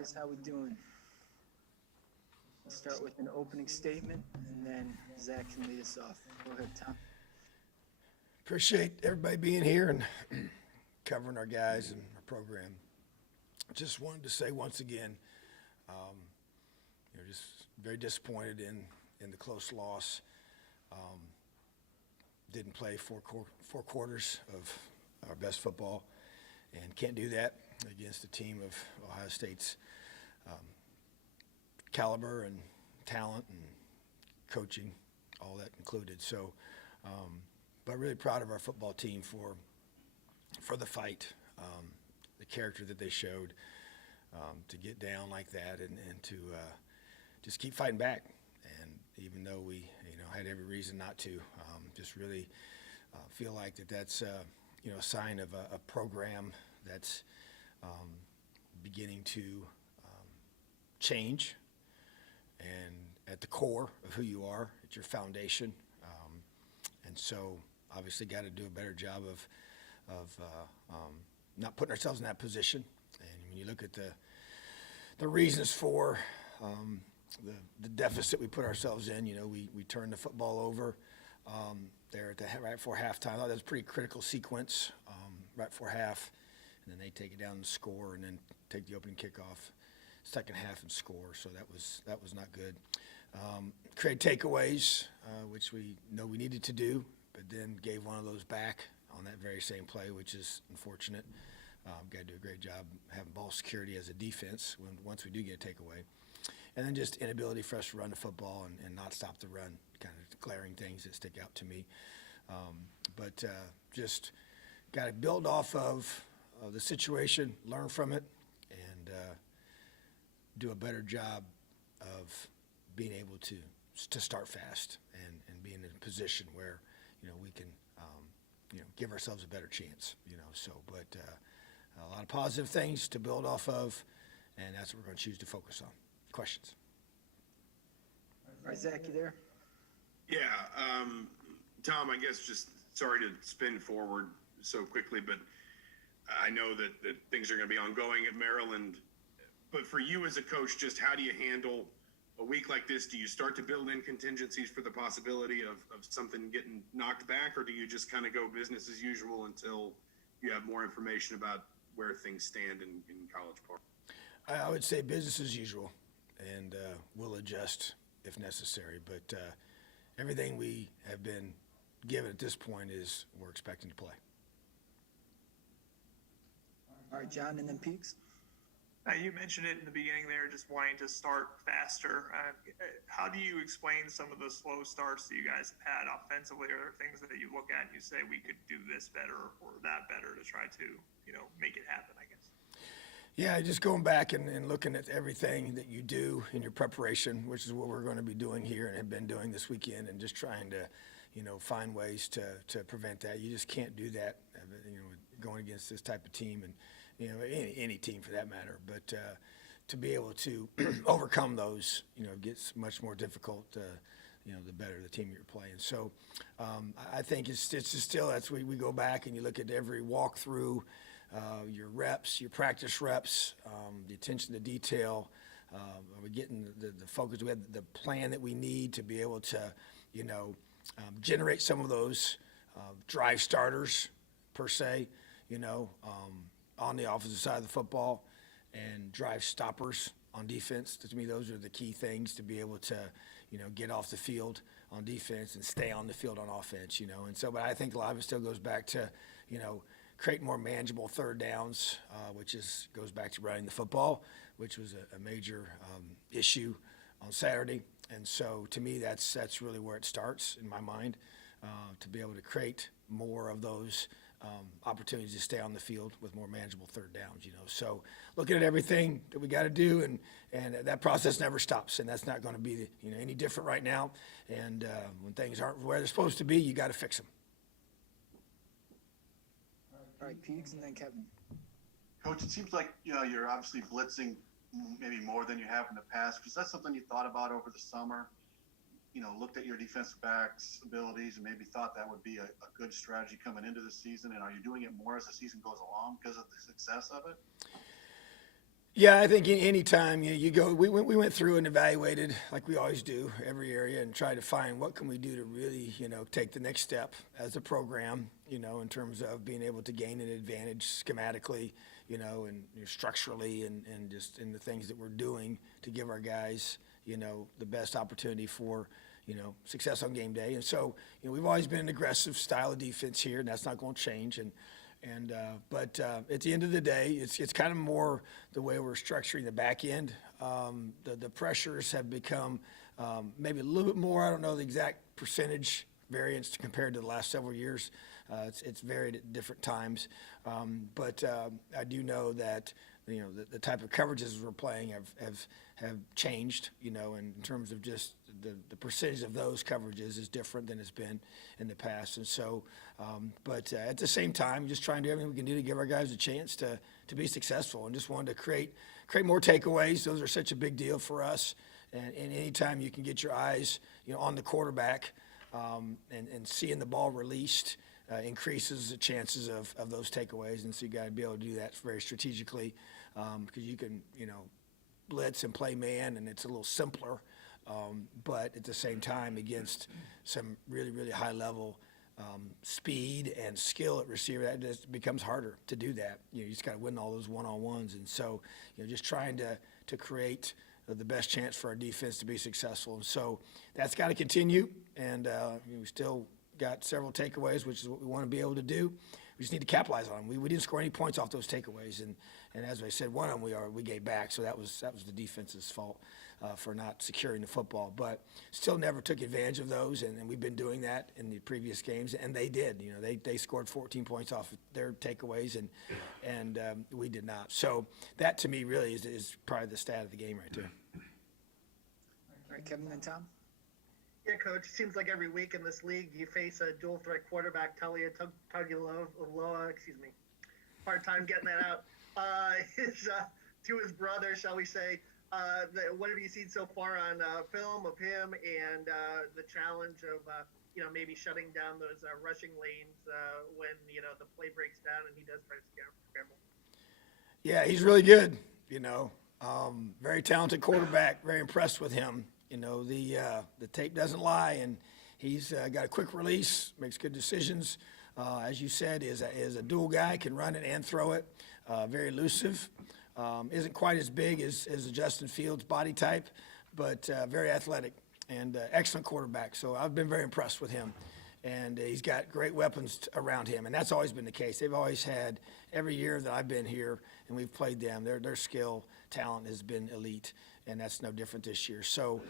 guys. How we doing? Let's start with an opening statement, and then Zach can lead us off. Go ahead, Tom. Appreciate everybody being here and covering our guys and our program. Just wanted to say once again, just very disappointed in the close loss. Didn't play four quarters of our best football, and can't do that against a team of Ohio State's caliber and talent and coaching, all that included. So, but really proud of our football team for the fight, the character that they showed, to get down like that and to just keep fighting back. And even though we had every reason not to, just really feel like that's a sign of a program that's beginning to change, and at the core of who you are, it's your foundation. And so obviously got to do a better job of not putting ourselves in that position. And when you look at the reasons for the deficit we put ourselves in, we turned the football over there right before halftime. I thought that was a pretty critical sequence right before half, and then they take it down and score, and then take the opening kickoff second half and score. So that was not good. Create takeaways, which we know we needed to do, but then gave one of those back on that very same play, which is unfortunate. Got to do a great job having ball security as a defense once we do get a takeaway. And then just inability for us to run the football and not stop the run, kind of glaring things that stick out to me. But just got to build off of the situation, learn from it, and do a better job of being able to start fast and be in a position where we can give ourselves a better chance. But a lot of positive things to build off of, and that's what we're going to choose to focus on. Questions? All right, Zach, you there? Yeah, Tom, I guess just sorry to spin forward so quickly, but I know that things are going to be ongoing at Maryland. But for you as a coach, just how do you handle a week like this? Do you start to build in contingencies for the possibility of something getting knocked back, or do you just kind of go business as usual until you have more information about where things stand in College Park? I would say business as usual, and we'll adjust if necessary. But everything we have been given at this point is we're expecting to play. All right, John, and then Peaks. You mentioned it in the beginning there, just wanting to start faster. How do you explain some of the slow starts that you guys have had offensively? Are there things that you look at and you say we could do this better or that better to try to, make it happen, I guess? Yeah, just going back and looking at everything that you do in your preparation, which is what we're going to be doing here and have been doing this weekend, and just trying to, find ways to prevent that. You just can't do that, going against this type of team and, any team for that matter. But to be able to overcome those, gets much more difficult, the better the team you're playing. So I think it's just still, that's where we go back and you look at every walkthrough, your reps, your practice reps, the attention to detail. Are we getting the focus? We have the plan that we need to be able to, generate some of those drive starters, per se, on the offensive side of the football, and drive stoppers on defense. To me, those are the key things to be able to, get off the field on defense and stay on the field on offense, And so, but I think a lot of it still goes back to, create more manageable third downs, which goes back to running the football, which was a major issue on Saturday. And so, to me, that's really where it starts in my mind, to be able to create more of those opportunities to stay on the field with more manageable third downs, So looking at everything that we got to do, and that process never stops, and that's not going to be any different right now. And when things aren't where they're supposed to be, you got to fix them. All right, Peaks, and then Kevin. Coach, it seems like you're obviously blitzing maybe more than you have in the past. Was that something you thought about over the summer? Looked at your defensive backs' abilities and maybe thought that would be a good strategy coming into the season? And are you doing it more as the season goes along because of the success of it? Yeah, I think any time you go, we went through and evaluated like we always do every area and tried to find what can we do to really, take the next step as a program, in terms of being able to gain an advantage schematically, and structurally and just in the things that we're doing to give our guys, the best opportunity for, success on game day. And so, we've always been an aggressive style of defense here, and that's not going to change. But at the end of the day, it's kind of more the way we're structuring the back end. The pressures have become maybe a little bit more. I don't know the exact percentage variance compared to the last several years. It's varied at different times, but I do know that the type of coverages we're playing have changed. In terms of just the percentage of those coverages is different than it's been in the past. And so, but at the same time, just trying to do everything we can do to give our guys a chance to be successful, and just wanted to create more takeaways. Those are such a big deal for us. And anytime you can get your eyes, on the quarterback and seeing the ball released, increases the chances of those takeaways. And so you got to be able to do that very strategically, because you can, blitz and play man, and it's a little simpler. But at the same time, against some really, really high level speed and skill at receiver, that just becomes harder to do that. You just got to win all those one-on-ones. And so, just trying to create the best chance for our defense to be successful. And so that's got to continue. And we still got several takeaways, which is what we want to be able to do. We just need to capitalize on them. We didn't score any points off those takeaways, and as I said, one of them we gave back, so that was the defense's fault for not securing the football. But still never took advantage of those, and we've been doing that in the previous games, and they did. They scored 14 points off of their takeaways, and we did not. So that to me really is probably the stat of the game right there. All right, Kevin and Tom. Yeah, Coach. It seems like every week in this league, you face a dual threat quarterback, Talia Tagovailoa. Hard time getting that out. To his brother, shall we say? What have you seen so far on film of him, and the challenge of maybe shutting down those rushing lanes when the play breaks down and he does try to scramble? Yeah, he's really good. Very talented quarterback. Very impressed with him. The tape doesn't lie, and he's got a quick release, makes good decisions. As you said, is a dual guy, can run it and throw it. Very elusive. Isn't quite as big as Justin Fields' body type, but very athletic and excellent quarterback. So I've been very impressed with him. And he's got great weapons around him, and that's always been the case. They've always had, every year that I've been here and we've played them, their skill, talent has been elite, and that's no different this year. So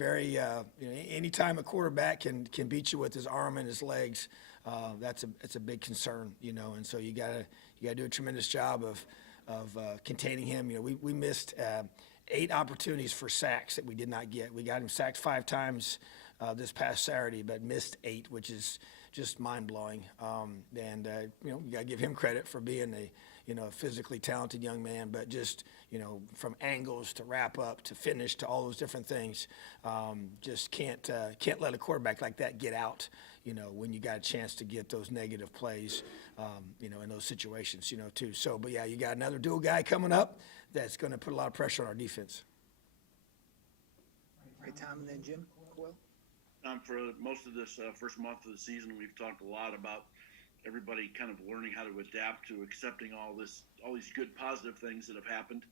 anytime a quarterback can beat you with his arm and his legs, it's a big concern, and so you gotta do a tremendous job of containing him. We missed 8 opportunities for sacks that we did not get. We got him sacked 5 times this past Saturday, but missed 8, which is just mind-blowing. You got to give him credit for being a physically talented young man, but just, from angles to wrap up to finish to all those different things, just can't let a quarterback like that get out, when you got a chance to get those negative plays, in those situations, too. So, but yeah, you got another dual guy coming up that's going to put a lot of pressure on our defense. All right, Tom, and then Jim. Coyle. For most of this first month of the season, we've talked a lot about everybody kind of learning how to adapt to accepting all these good positive things that have happened.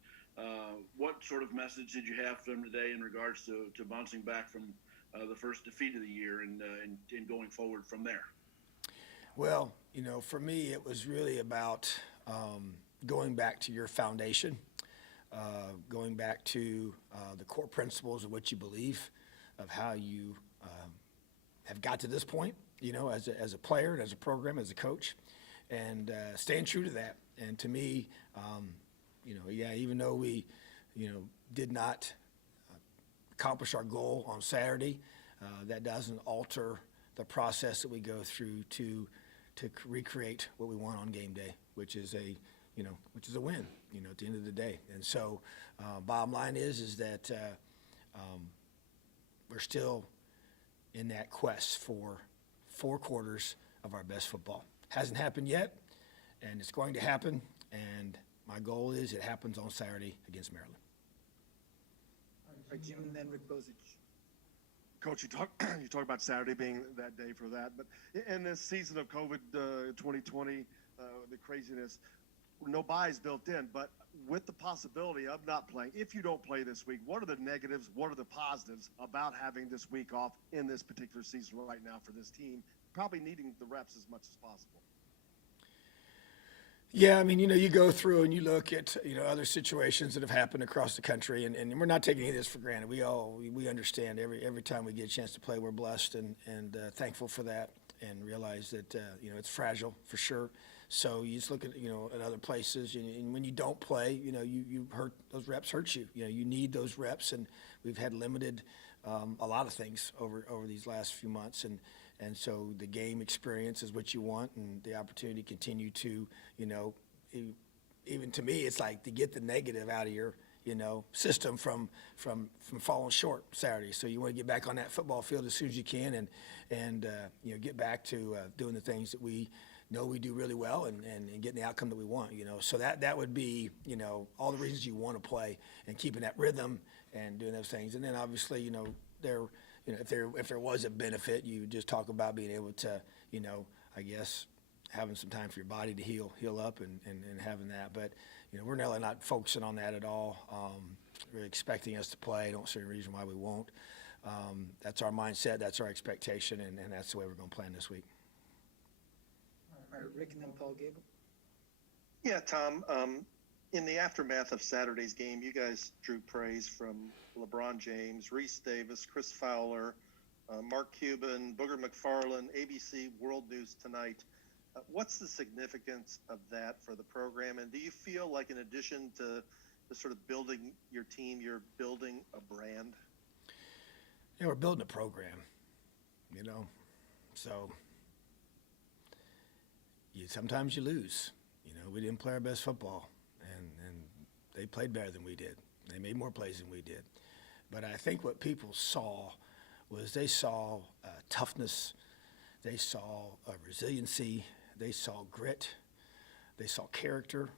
What sort of message did you have for them today in regards to bouncing back from the first defeat of the year and going forward from there? Well, for me, it was really about going back to your foundation, going back to the core principles of what you believe, of how you have got to this point, as a player, as a program, as a coach, and staying true to that. And to me, even though we, did not accomplish our goal on Saturday, that doesn't alter the process that we go through to recreate what we want on game day, which is a win, at the end of the day. And so, bottom line is that we're still in that quest for 4 quarters of our best football. Hasn't happened yet, and it's going to happen. And My goal is it happens on Saturday against Maryland. All right, Jim, and then Rick Bozich. Coach, you talk about Saturday being that day for that, but in this season of COVID 2020, the craziness, no buys built in, but with the possibility of not playing, if you don't play this week, what are the negatives, what are the positives about having this week off in this particular season right now for this team, probably needing the reps as much as possible? Yeah, I mean, you go through and you look at, other situations that have happened across the country, and we're not taking any of this for granted. We understand every time we get a chance to play, we're blessed and thankful for that, and realize that, it's fragile for sure. So you just look at, at other places, and when you don't play, you hurt, those reps hurt you. You need those reps, and we've had limited a lot of things over these last few months, and so the game experience is what you want, and the opportunity to continue to, even to me, it's like to get the negative out of your, system from falling short Saturday. So you want to get back on that football field as soon as you can, and get back to doing the things that we know we do really well, and getting the outcome that we want. So that would be, all the reasons you want to play, and keeping that rhythm and doing those things. And then obviously, if there was a benefit, you just talk about being able to, I guess, having some time for your body to heal up and having that. But, we're really not focusing on that at all. Really expecting us to play. Don't see any reason why we won't. That's our mindset. That's our expectation. And that's the way we're going to plan this week. All right, Rick, and then Paul Gable. Yeah, Tom, in the aftermath of Saturday's game, you guys drew praise from LeBron James, Reese Davis, Chris Fowler, Mark Cuban, Booger McFarland, ABC, World News Tonight. What's the significance of that for the program? And do you feel like, in addition to sort of building your team, you're building a brand? Yeah, we're building a program, so sometimes you lose. We didn't play our best football, and they played better than we did. They made more plays than we did. But I think what people saw was they saw toughness, they saw resiliency, they saw grit, they saw character.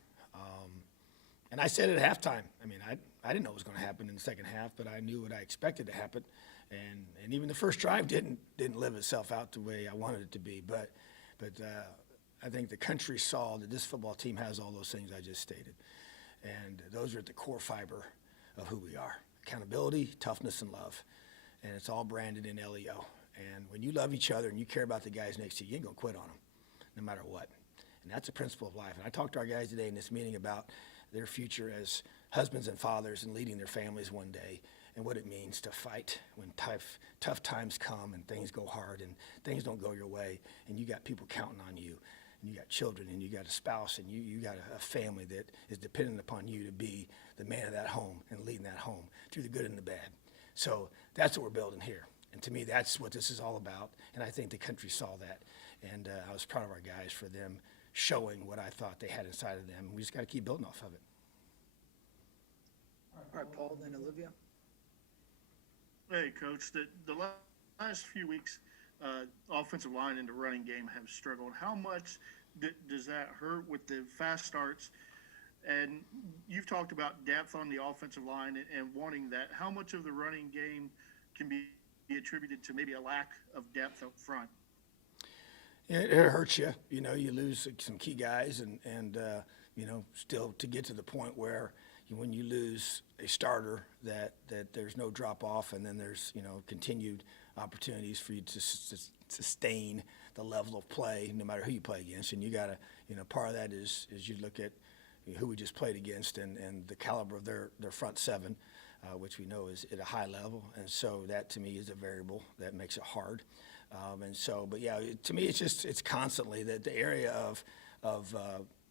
And I said it at halftime. I mean, I didn't know what was going to happen in the second half, but I knew what I expected to happen. And even the first drive didn't live itself out the way I wanted it to be. But I think the country saw that this football team has all those things I just stated. And those are at the core fiber of who we are: accountability, toughness, and love. And it's all branded in LEO. And when you love each other and you care about the guys next to you, you ain't going to quit on them, no matter what. And that's a principle of life. And I talked to our guys today in this meeting about their future as husbands and fathers and leading their families one day, and what it means to fight when tough times come and things go hard and things don't go your way, and you got people counting on you, and you got children, and you got a spouse, and you got a family that is dependent upon you to be the man of that home and leading that home through the good and the bad. So that's what we're building here. And to me, that's what this is all about. And I think the country saw that. And I was proud of our guys for them showing what I thought they had inside of them. We just got to keep building off of it. All right, Paul, then Olivia. Hey, Coach, the last few weeks, offensive line and the running game have struggled. How much does that hurt with the fast starts? And you've talked about depth on the offensive line and wanting that. How much of the running game can be attributed to maybe a lack of depth up front? It hurts you. You lose some key guys, and still to get to the point where when you lose a starter, that there's no drop off, and then there's continued opportunities for you to sustain the level of play, no matter who you play against. And you got to, part of that is you look at who we just played against and the caliber of their front seven, which we know is at a high level. And so that to me is a variable that makes it hard. But yeah, to me, it's constantly that the area of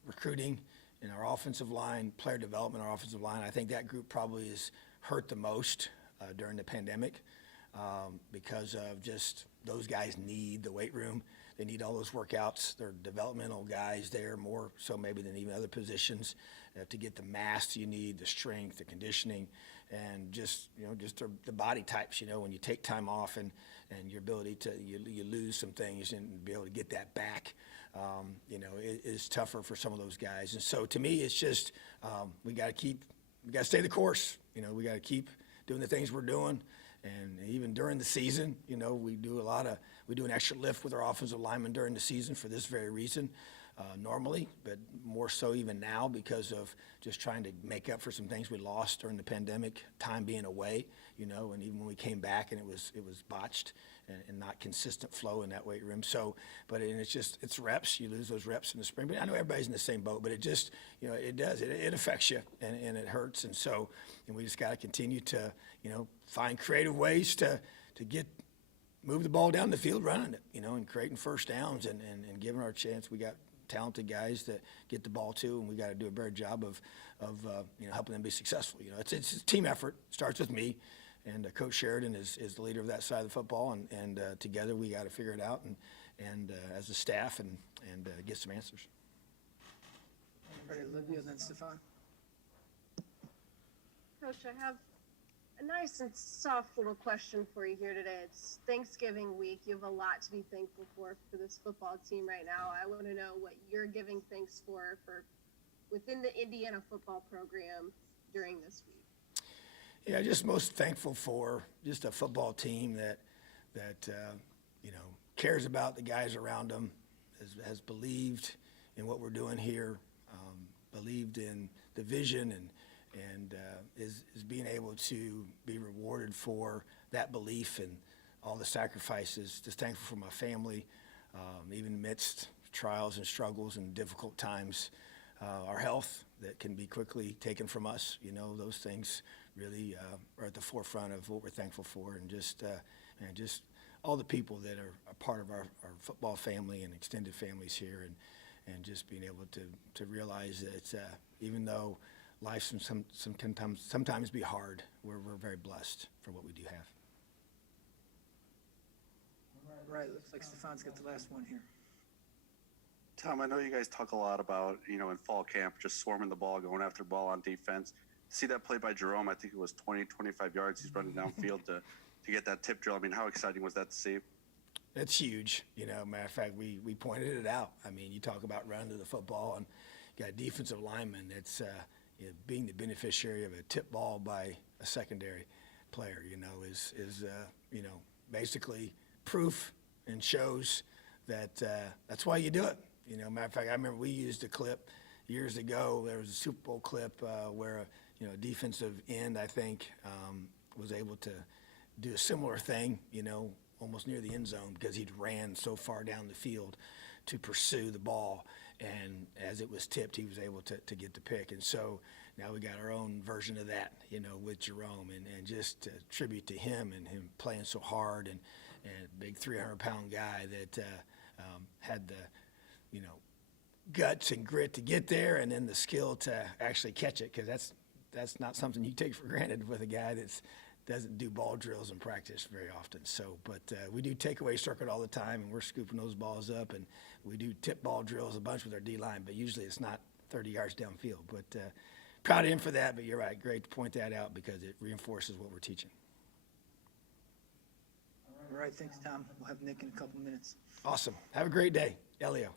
recruiting in our offensive line, player development, our offensive line. I think that group probably is hurt the most during the pandemic because of just those guys need the weight room. They need all those workouts. They're developmental guys there more so maybe than even other positions to get the mass you need, the strength, the conditioning, and just the body types. When you take time off and your ability to you lose some things and be able to get that back. is tougher for some of those guys. And so to me, it's just we got to stay the course. We got to keep doing the things we're doing. And even during the season, we do an extra lift with our offensive linemen during the season for this very reason. Normally, but more so even now because of just trying to make up for some things we lost during the pandemic, time being away, and even when we came back and it was botched and not consistent flow in that weight room. So, it's reps. You lose those reps in the spring. But I know everybody's in the same boat, but it just, it does. It affects you and it hurts. And so, we just got to continue to, find creative ways to move the ball down the field running it, and creating first downs and giving our chance. We got talented guys that get the ball to, and we got to do a better job of helping them be successful. It's a team effort. It starts with me, and Coach Sheridan is the leader of that side of the football, and together we got to figure it out and as a staff and get some answers. All right, Olivia, then Stefan. Coach, I have a nice and soft little question for you here today. It's Thanksgiving week. You have a lot to be thankful for this football team right now. I want to know what you're giving thanks for within the Indiana football program during this week. Yeah, just most thankful for just a football team that cares about the guys around them, has believed in what we're doing here, believed in the vision and is being able to be rewarded for that belief and all the sacrifices. Just thankful for my family, even amidst trials and struggles and difficult times. Our health that can be quickly taken from us, those things really are at the forefront of what we're thankful for, and just all the people that are a part of our football family and extended families here, and just being able to realize that even though life sometimes be hard, we're very blessed for what we do have. All right, looks like Stefan's got the last one here. Tom, I know you guys talk a lot about, in fall camp, just swarming the ball, going after the ball on defense. See that play by Jerome, I think it was 20, 25 yards. He's running downfield to get that tip drill. I mean, how exciting was that to see? It's huge. Matter of fact, we pointed it out. I mean, you talk about running to the football, and you got a defensive lineman that's being the beneficiary of a tip ball by a secondary player, is basically proof and shows that that's why you do it. Matter of fact, I remember we used a clip years ago. There was a Super Bowl clip where a defensive end, I think, was able to do a similar thing, almost near the end zone, because he'd ran so far down the field to pursue the ball, and as it was tipped, he was able to get the pick. And so now we got our own version of that, with Jerome, and just a tribute to him and him playing so hard, and big 300-pound guy that had the guts and grit to get there, and then the skill to actually catch it, because that's not something you take for granted with a guy that doesn't do ball drills in practice very often. So, but we do takeaway circuit all the time, and we're scooping those balls up, and we do tip ball drills a bunch with our D-line, but usually it's not 30 yards downfield. But proud of him for that, but you're right, great to point that out because it reinforces what we're teaching. All right, thanks, Tom. We'll have Nick in a couple minutes. Awesome. Have a great day. Elio.